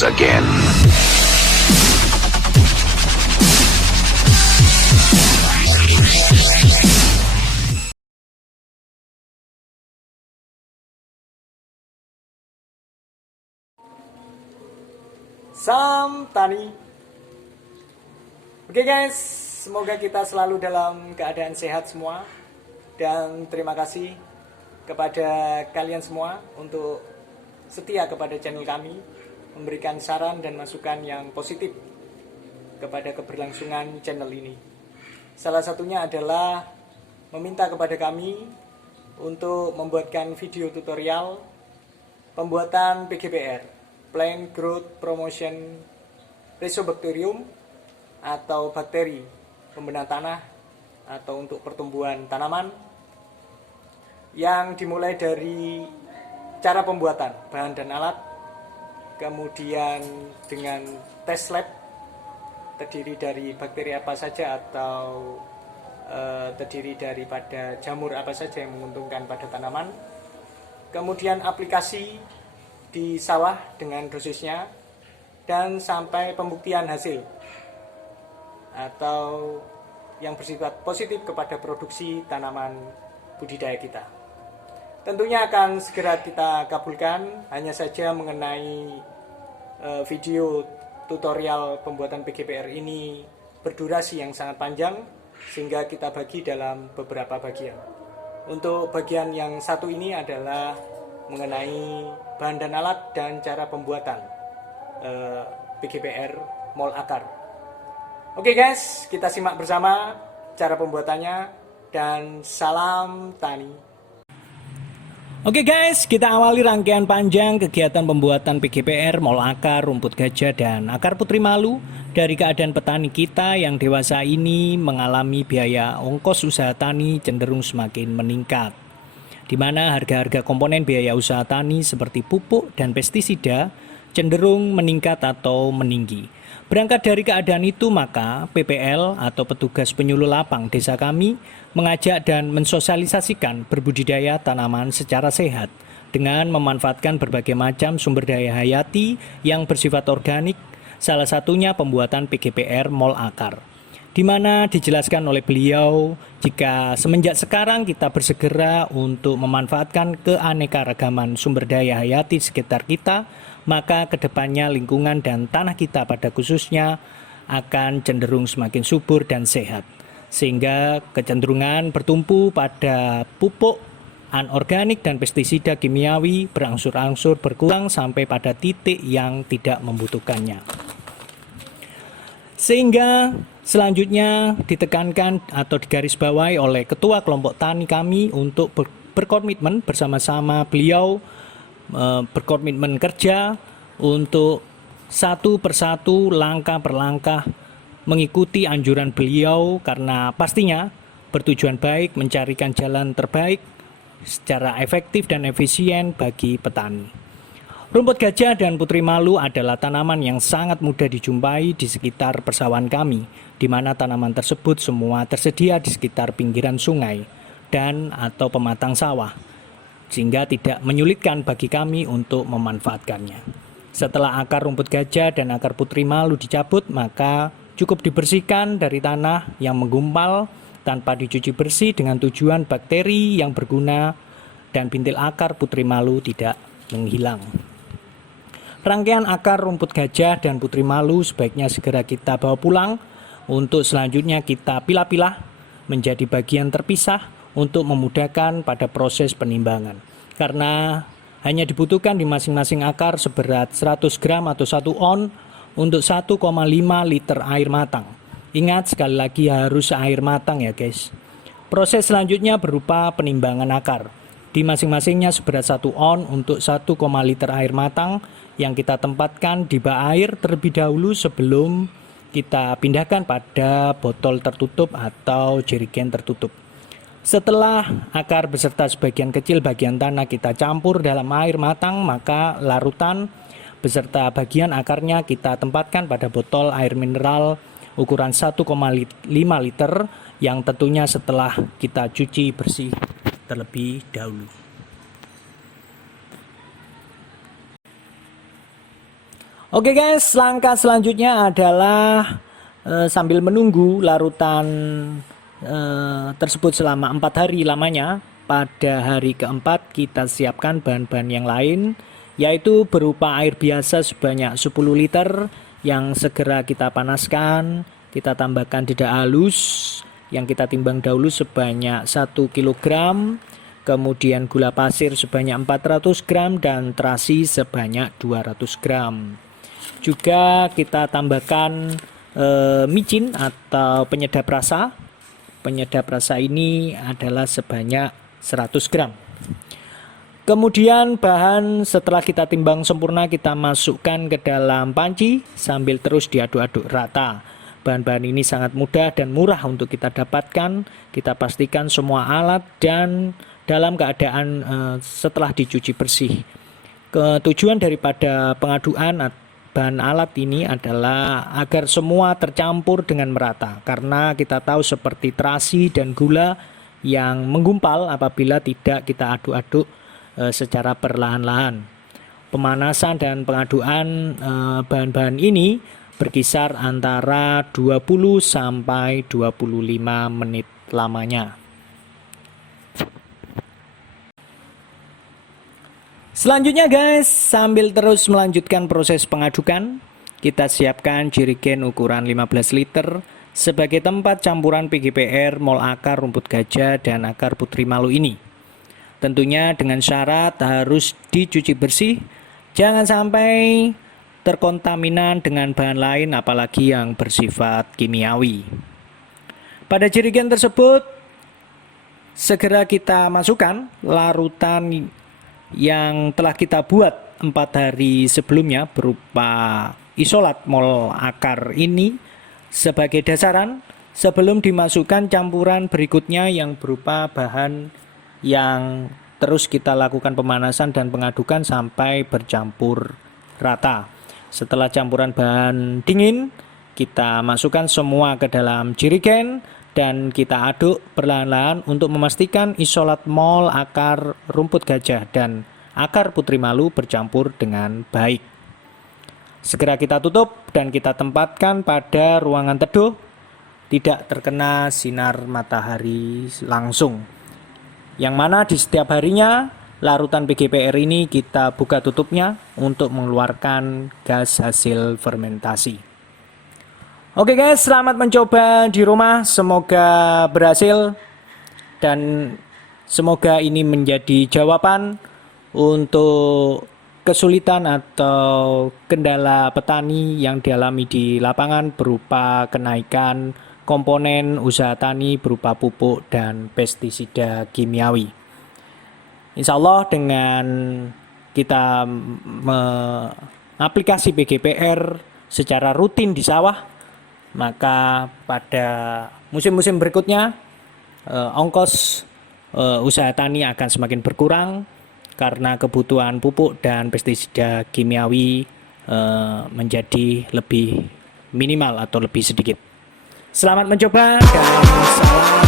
once again. Salam Tani. Oke guys, semoga kita selalu dalam keadaan sehat semua. Dan terima kasih kepada kalian semua untuk setia kepada channel kami, memberikan saran dan masukan yang positif kepada keberlangsungan channel ini. Salah satunya adalah meminta kepada kami untuk membuatkan video tutorial pembuatan PGPR, Plant Growth Promotion Rhizobacterium, atau bakteri pembenah tanah atau untuk pertumbuhan tanaman, yang dimulai dari cara pembuatan bahan dan alat, kemudian dengan tes lab terdiri dari bakteri apa saja atau terdiri daripada jamur apa saja yang menguntungkan pada tanaman, kemudian aplikasi di sawah dengan dosisnya, dan sampai pembuktian hasil atau yang bersifat positif kepada produksi tanaman budidaya kita. Tentunya akan segera kita kabulkan, hanya saja mengenai video tutorial pembuatan PGPR ini berdurasi yang sangat panjang, sehingga kita bagi dalam beberapa bagian. Untuk bagian yang satu ini adalah mengenai bahan dan alat dan cara pembuatan PGPR mol akar. Oke guys, kita simak bersama cara pembuatannya, dan salam tani. Oke guys, kita awali rangkaian panjang kegiatan pembuatan PGPR mol akar, rumput gajah, dan akar putri malu dari keadaan petani kita yang dewasa ini mengalami biaya ongkos usaha tani cenderung semakin meningkat, di mana harga-harga komponen biaya usaha tani seperti pupuk dan pestisida cenderung meningkat atau meninggi. Berangkat dari keadaan itu, maka PPL atau petugas penyuluh lapang desa kami mengajak dan mensosialisasikan berbudidaya tanaman secara sehat dengan memanfaatkan berbagai macam sumber daya hayati yang bersifat organik, salah satunya pembuatan PGPR mol akar, di mana dijelaskan oleh beliau jika semenjak sekarang kita bersegera untuk memanfaatkan keanekaragaman sumber daya hayati sekitar kita, maka kedepannya lingkungan dan tanah kita pada khususnya akan cenderung semakin subur dan sehat, sehingga kecenderungan bertumpu pada pupuk anorganik dan pestisida kimiawi berangsur-angsur berkurang sampai pada titik yang tidak membutuhkannya. Sehingga selanjutnya ditekankan atau digarisbawahi oleh ketua kelompok tani kami untuk berkomitmen bersama-sama beliau, berkomitmen kerja untuk satu persatu, langkah per langkah mengikuti anjuran beliau, karena pastinya bertujuan baik mencarikan jalan terbaik secara efektif dan efisien bagi petani. Rumput gajah dan putri malu adalah tanaman yang sangat mudah dijumpai di sekitar persawahan kami, di mana tanaman tersebut semua tersedia di sekitar pinggiran sungai dan atau pematang sawah, sehingga tidak menyulitkan bagi kami untuk memanfaatkannya. Setelah akar rumput gajah dan akar putri malu dicabut, maka cukup dibersihkan dari tanah yang menggumpal tanpa dicuci bersih dengan tujuan bakteri yang berguna dan bintil akar putri malu tidak menghilang. Rangkaian akar rumput gajah dan putri malu sebaiknya segera kita bawa pulang untuk selanjutnya kita pilah-pilah menjadi bagian terpisah untuk memudahkan pada proses penimbangan, karena hanya dibutuhkan di masing-masing akar seberat 100 gram atau 1 on untuk 1,5 liter air matang. Ingat, sekali lagi harus air matang ya guys. Proses selanjutnya berupa penimbangan akar. Di masing-masingnya seberat 1 on untuk 1, liter air matang yang kita tempatkan di bak air terlebih dahulu sebelum kita pindahkan pada botol tertutup atau jerigen tertutup. Setelah akar beserta sebagian kecil bagian tanah kita campur dalam air matang, maka larutan beserta bagian akarnya kita tempatkan pada botol air mineral ukuran 1,5 liter yang tentunya setelah kita cuci bersih terlebih dahulu. Oke guys, langkah selanjutnya adalah sambil menunggu larutan tersebut selama 4 hari lamanya, pada hari keempat kita siapkan bahan-bahan yang lain, yaitu berupa air biasa sebanyak 10 liter yang segera kita panaskan. Kita tambahkan dedak halus yang kita timbang dahulu sebanyak 1 kilogram, kemudian gula pasir sebanyak 400 gram dan terasi sebanyak 200 gram. Juga kita tambahkan micin atau penyedap rasa. Penyedap rasa ini adalah sebanyak 100 gram. Kemudian bahan setelah kita timbang sempurna kita masukkan ke dalam panci sambil terus diaduk-aduk rata. Bahan-bahan ini sangat mudah dan murah untuk kita dapatkan. Kita pastikan semua alat dan dalam keadaan setelah dicuci bersih. Tujuan daripada pengaduan bahan alat ini adalah agar semua tercampur dengan merata, karena kita tahu seperti terasi dan gula yang menggumpal apabila tidak kita aduk-aduk secara perlahan-lahan. Pemanasan dan pengaduan bahan-bahan ini berkisar antara 20 sampai 25 menit lamanya. Selanjutnya guys, sambil terus melanjutkan proses pengadukan, kita siapkan jerigen ukuran 15 liter sebagai tempat campuran PGPR, mol akar rumput gajah, dan akar putri malu ini. Tentunya dengan syarat harus dicuci bersih, jangan sampai terkontaminan dengan bahan lain apalagi yang bersifat kimiawi. Pada jerigen tersebut, segera kita masukkan larutan yang telah kita buat 4 hari sebelumnya berupa isolat mol akar ini sebagai dasaran sebelum dimasukkan campuran berikutnya yang berupa bahan yang terus kita lakukan pemanasan dan pengadukan sampai bercampur rata. Setelah campuran bahan dingin, kita masukkan semua ke dalam jerigen dan kita aduk perlahan-lahan untuk memastikan isolat mol akar rumput gajah dan akar putri malu bercampur dengan baik. Segera kita tutup dan kita tempatkan pada ruangan teduh, tidak terkena sinar matahari langsung. Yang mana di setiap harinya larutan PGPR ini kita buka tutupnya untuk mengeluarkan gas hasil fermentasi. Oke guys, selamat mencoba di rumah, semoga berhasil dan semoga ini menjadi jawaban untuk kesulitan atau kendala petani yang dialami di lapangan berupa kenaikan komponen usaha tani berupa pupuk dan pestisida kimiawi. Insya Allah dengan kita mengaplikasi PGPR secara rutin di sawah, maka pada musim-musim berikutnya ongkos usaha tani akan semakin berkurang karena kebutuhan pupuk dan pestisida kimiawi menjadi lebih minimal atau lebih sedikit. Selamat mencoba dan salam